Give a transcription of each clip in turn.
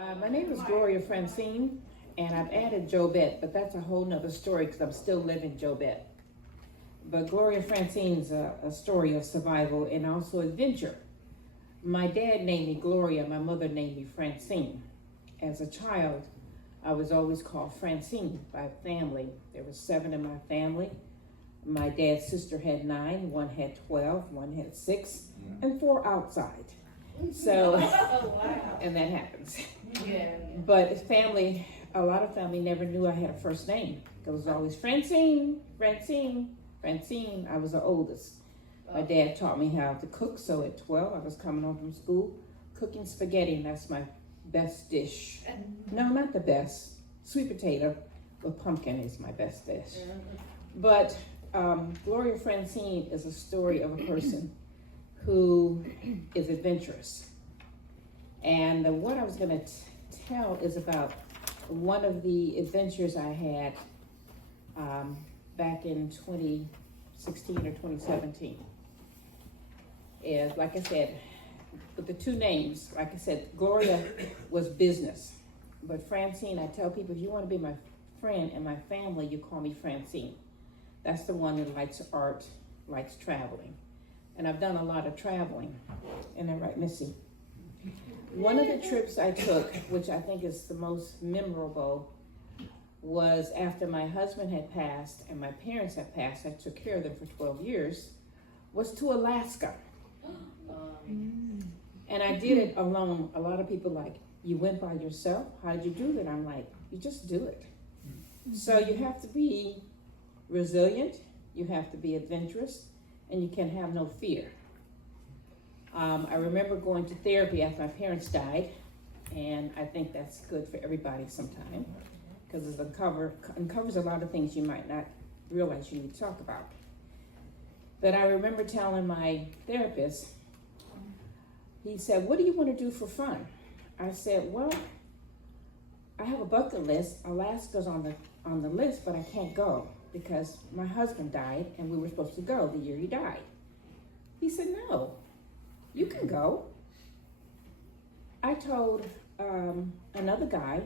My name is Gloria Francine, and I've added Jobette, but that's a whole nother story because I'm still living Jobette. But Gloria Francine is a story of survival and also adventure. My dad named me Gloria, my mother named me Francine. As a child, I was always called Francine by family. There were 7 in my family. My dad's sister had 9, one had 12, one had 6, and 4 outside. So, and that happens. Yeah. But family, a lot of family never knew I had a first name. It was always Francine, Francine, Francine. I was the oldest. My dad taught me how to cook, so at 12 I was coming home from school cooking spaghetti, and that's my best dish. No, not the best. Sweet potato with pumpkin is my best dish. But Gloria Francine is a story of a person who is adventurous. And what I was going to tell is about one of the adventures I had back in 2016 or 2017. Is, like I said, with the 2 names, like I said, Gloria was business. But Francine, I tell people, if you want to be my friend and my family, you call me Francine. That's the one that likes art, likes traveling. And I've done a lot of traveling. Isn't that right, Missy? One of the trips I took, which I think is the most memorable, was after my husband had passed and my parents had passed. I took care of them for 12 years, was to Alaska. And I did it alone. A lot of people like, you went by yourself? How did you do that? I'm like, you just do it. So you have to be resilient, you have to be adventurous, and you can have no fear. I remember going to therapy after my parents died, and I think that's good for everybody sometime, because it uncovers a lot of things you might not realize you need to talk about. But I remember telling my therapist, he said, what do you want to do for fun? I said, well, I have a bucket list. Alaska's on the list, but I can't go because my husband died and we were supposed to go the year he died. He said, no, you can go. I told another guy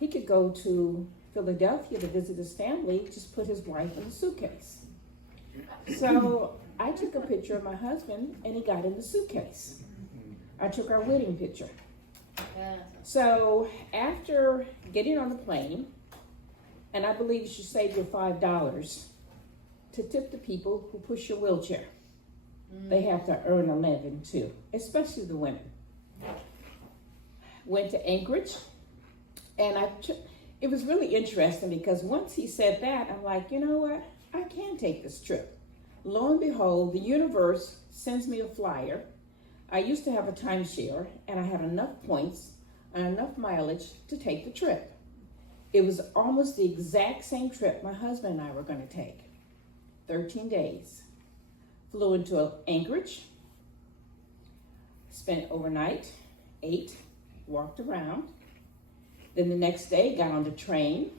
he could go to Philadelphia to visit his family, just put his wife in a suitcase. So I took a picture of my husband and he got in the suitcase. I took our wedding picture. So after getting on the plane, and I believe you should save your $5 to tip the people who push your wheelchair. They have to earn a living too, especially the women. Went to Anchorage, and it was really interesting because once he said that, I'm like, you know what? I can take this trip. Lo and behold, the universe sends me a flyer. I used to have a timeshare, and I had enough points and enough mileage to take the trip. It was almost the exact same trip my husband and I were going to take. 13 days. Flew into Anchorage, spent overnight, ate, walked around. Then the next day, got on the train.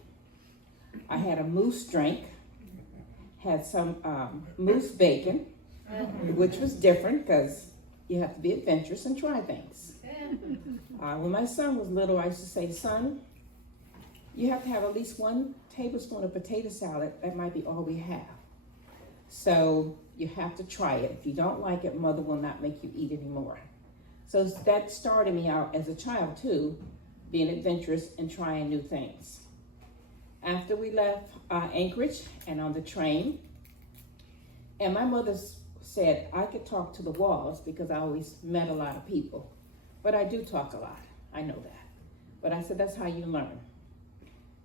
I had a moose drink, had some moose bacon, which was different because you have to be adventurous and try things. When my son was little, I used to say, son, you have to have at least 1 tablespoon of potato salad. That might be all we have. So you have to try it. If you don't like it, mother will not make you eat anymore. So that started me out as a child too, being adventurous and trying new things. After we left Anchorage and on the train, and my mother said I could talk to the walls because I always met a lot of people. But I do talk a lot, I know that. But I said, that's how you learn.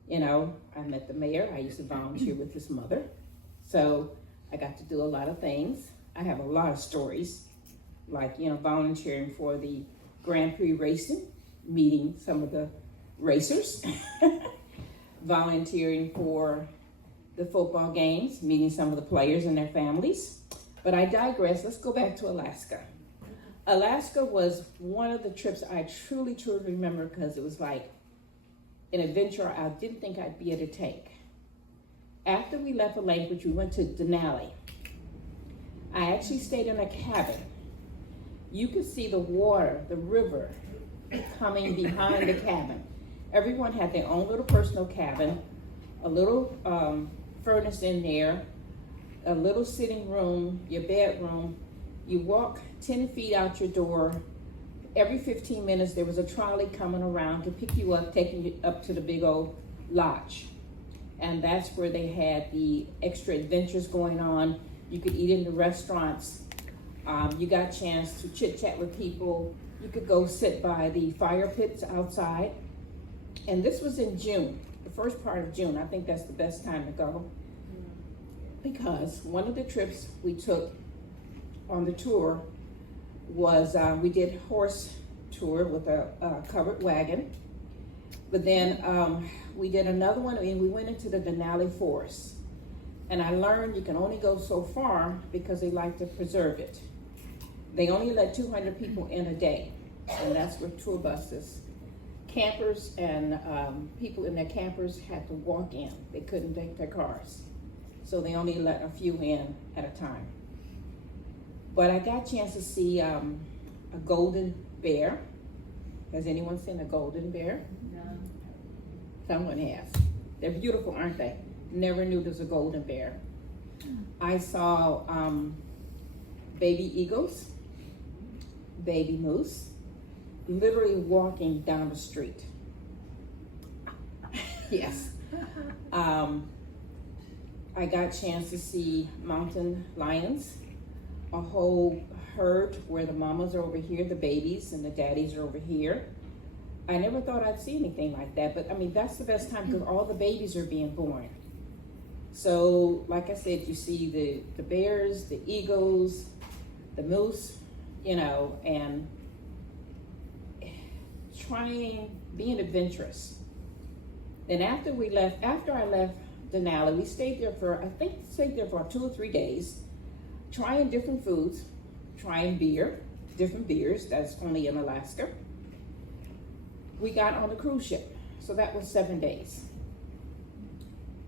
You know, I met the mayor, I used to volunteer with his mother. So I got to do a lot of things. I have a lot of stories, like, you know, volunteering for the Grand Prix racing, meeting some of the racers, volunteering for the football games, meeting some of the players and their families. But I digress, let's go back to Alaska. Alaska was one of the trips I truly remember because it was like an adventure I didn't think I'd be able to take. After we left the lake, which we went to Denali, I actually stayed in a cabin. You could see the water, the river, coming behind the cabin. Everyone had their own little personal cabin, a little furnace in there, a little sitting room, your bedroom. You walk 10 feet out your door. Every 15 minutes there was a trolley coming around to pick you up, taking you up to the big old lodge. And that's where they had the extra adventures going on. You could eat in the restaurants. You got a chance to chit chat with people. You could go sit by the fire pits outside. And this was in June, the first part of June. I think that's the best time to go. Because one of the trips we took on the tour was, we did horse tour with a covered wagon. But then we did another one, and we went into the Denali Forest. And I learned you can only go so far because they like to preserve it. They only let 200 people in a day, and that's where tour buses. Campers and people in their campers had to walk in. They couldn't take their cars. So they only let a few in at a time. But I got a chance to see a golden bear. Has anyone seen a golden bear? No. Someone has. They're beautiful, aren't they? Never knew there was a golden bear. I saw baby eagles, baby moose, literally walking down the street. Yes. I got a chance to see mountain lions, a whole herd where the mamas are over here, the babies, and the daddies are over here. I never thought I'd see anything like that, but I mean, that's the best time because all the babies are being born. So, like I said, you see the bears, the eagles, the moose, you know, and being adventurous. Then after I left Denali, we stayed there for 2 or 3 days, trying different foods, trying different beers, that's only in Alaska. We got on the cruise ship, so that was 7 days.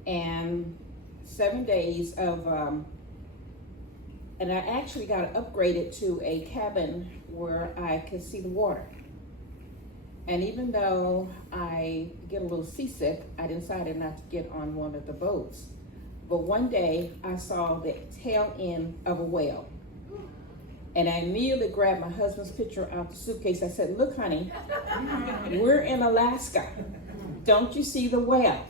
And 7 days of, and I actually got upgraded to a cabin where I could see the water. And even though I get a little seasick, I decided not to get on one of the boats. But one day I saw the tail end of a whale. And I immediately grabbed my husband's picture out the suitcase. I said, "Look, honey, we're in Alaska. Don't you see the whale?"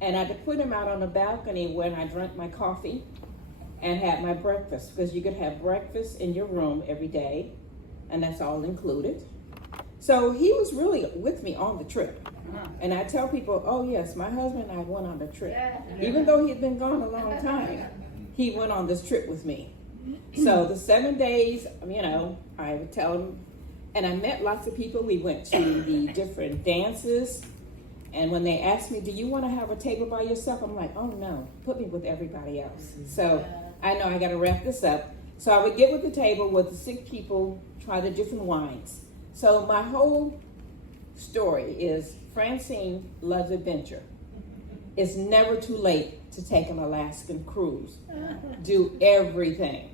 And I had to put him out on the balcony when I drank my coffee and had my breakfast, because you could have breakfast in your room every day, and that's all included. So he was really with me on the trip. And I tell people, oh yes, my husband and I went on the trip. Even though he had been gone a long time, he went on this trip with me. So the 7 days, you know, I would tell him, and I met lots of people. We went to the different dances. And when they asked me, do you want to have a table by yourself? I'm like, oh no, put me with everybody else. So I know I got to wrap this up. So I would get with the table with the 6 people, try the different wines. So my whole story is Francine loves adventure. It's never too late to take an Alaskan cruise. Do everything.